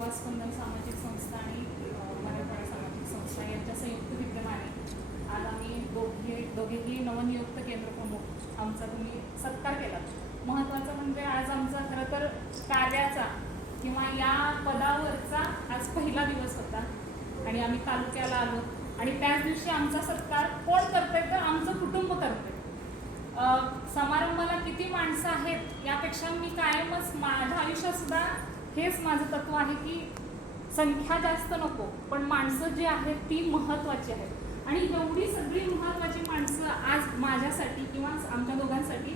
स्पंदन सामाजिक संस्था आणि मराठवाडा सामाजिक संस्था यांच्या संयुक्त विद्यमाने आज आम्ही दोघेही नवनियुक्त केंद्र प्रमुख आमचा तुम्ही सत्कार केला. महत्त्वाचं म्हणजे आज आमचा खरं तर कार्याचा किंवा या पदावरचा आज पहिला दिवस होता आणि आम्ही तालुक्याला आलो आणि त्याच दिवशी आमचा सत्कार कोण करतंय तर आमचं कुटुंब करतंय. समारंभाला किती माणसं आहेत यापेक्षा मी कायमच माझ्या आयुष्यात सुद्धा हेच माझं तत्व आहे की संख्या जास्त नको, पण माणसं जी आहेत ती महत्त्वाची आहेत. आणि एवढी सगळी महत्त्वाची माणसं आज माझ्यासाठी किंवा आमच्या दोघांसाठी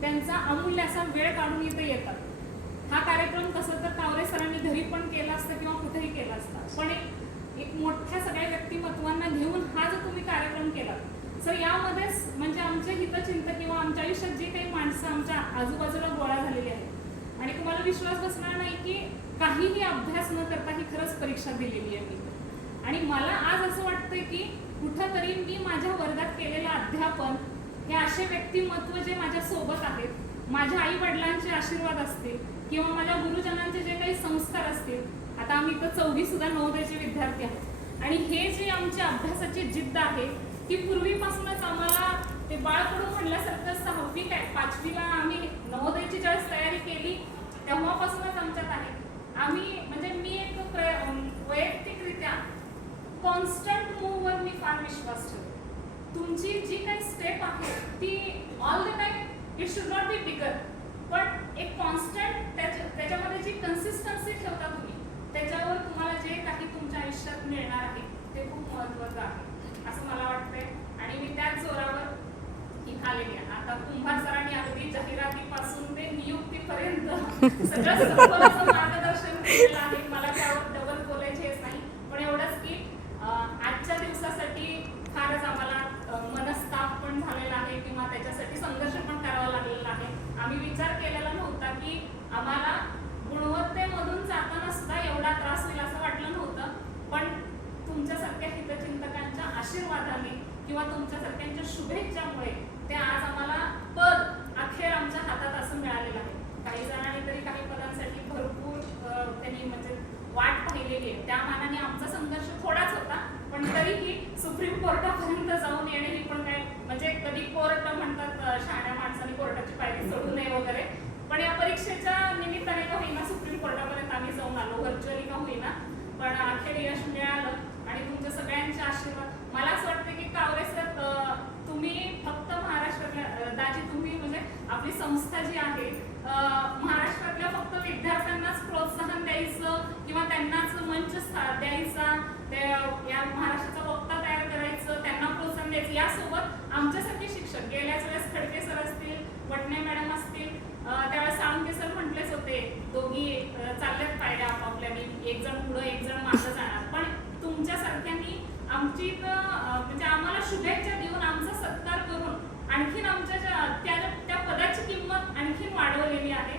त्यांचा अमूल्य असा वेळ काढून इथे येतात. हा कार्यक्रम तसं तर कावरे सरांनी घरी पण केला असता किंवा कुठेही केला असता, पण एक मोठ्या सगळ्या व्यक्तिमत्वांना घेऊन हा जो तुम्ही कार्यक्रम केला सर, यामध्येच म्हणजे आमचे हितचिंतक किंवा आमच्या आयुष्यात जी काही माणसं आमच्या आजूबाजूला गोळा झालेली आहेत आणि तुम्हाला विश्वास बसणार नाही की काहीही अभ्यास न करता ही खरंच परीक्षा दिलेली आहे मी. आणि मला आज असं वाटतंय की कुठंतरी मी माझ्या वर्गात केलेलं अध्यापन हे असे व्यक्तिमत्व जे माझ्या सोबत आहेत, माझ्या आई वडिलांचे आशीर्वाद असतील किंवा माझ्या गुरुजनांचे जे काही संस्कार असतील, आता आम्ही इथं 4 सुद्धा नवोदयचे विद्यार्थी आहेत आणि हे जे आमची अभ्यासाची जिद्द आहे ती पूर्वीपासूनच आम्हाला ते बाळकडून म्हणल्यासारखं 6वी काय 5वीला आम्ही नवोदयची ज्यावेळेस तयारी केली तेव्हापासूनच आमच्यात आहे. आम्ही म्हणजे मी एक वैयक्तिकरित्या कॉन्स्टंट मूववर मी फार विश्वास ठेवते. तुमची जी काही स्टेप आहे ती all the time it should not be bigger, पण एक कॉन्स्टंट त्याच्यामध्ये जी कन्सिस्टन्सी ठेवता तुम्ही त्याच्यावर तुम्हाला जे काही तुमच्या आयुष्यात मिळणार आहे ते खूप महत्त्वाचं आहे असं मला वाटतंय. आणि मी त्याच जोरावर इथं आलेली आहे. आता कुंभार सरांनी अगदी जाहिरातीपासून ते नियुक्तीपर्यंत सगळं मार्गदर्शन केलेलं आहे. मला त्यावर डबल बोलायचे नाही, पण एवढंच की आजच्या दिवसासाठी फारच आम्हाला मनस्ताप पण झालेला आहे किंवा त्याच्यासाठी संघर्ष पण करावा लागलेला आहे. आम्ही विचार केलेला नव्हता की आम्हाला गुणवत्तेमधून जाताना सुद्धा एवढा त्रास होईल असं वाटलं नव्हतं, पण तुमच्यासारख्या हितचिंतकांच्या आशीर्वादाने किंवा तुमच्यासारख्यांच्या शुभेच्छामुळे ते आज आम्हाला पद अखेर आमच्या हातात असं मिळालेलं आहे. काही जणांनी तरी काही पदांसाठी भरपूर त्यांनी म्हणजे वाट पाहिलेली आहे. त्या मानाने आमचा संघर्ष थोडाच होता, पण तरीही सुप्रीम कोर्टापर्यंत जाऊन येणे ही पण काय म्हणजे कधी कोर्ट म्हणतात शहाण्या माणसाने कोर्टाची पायरी सोडू नये वगैरे, पण या परीक्षेच्या निमित्ताने का होईना सुप्रीम कोर्टापर्यंत आम्ही जाऊन आलो, व्हर्च्युअली का होईना, पण अखेर यश मिळालं. आणि तुमच्या सगळ्यांचे आशीर्वाद मला असं वाटतं की कावरे सर तुम्ही फक्त महाराष्ट्रातल्या दाजी तुम्ही म्हणजे आपली संस्था जी आहे महाराष्ट्रातल्या फक्त विद्यार्थ्यांनाच प्रोत्साहन द्यायचं किंवा त्यांनाच मंच द्यायचा, या महाराष्ट्राचा वक्ता तयार करायचं, त्यांना प्रोत्साहन द्यायचं, यासोबत आमच्यासारखे शिक्षक गेल्याच वेळेस खडके सर असतील, वटणे मॅडम असतील, त्यावेळेस साळुंके सर म्हटलेच होते दोघी चालल्यात पायऱ्या आपापल्याने, एक जण पुढं एक जण मागं जाणार, पण तुमच्यासारख्यांनी आमची म्हणजे आम्हाला शुभेच्छा देऊन आमचा सत्कार करून आणखीन आमच्या त्या पदाची किंमत आणखीन वाढवलेली आहे.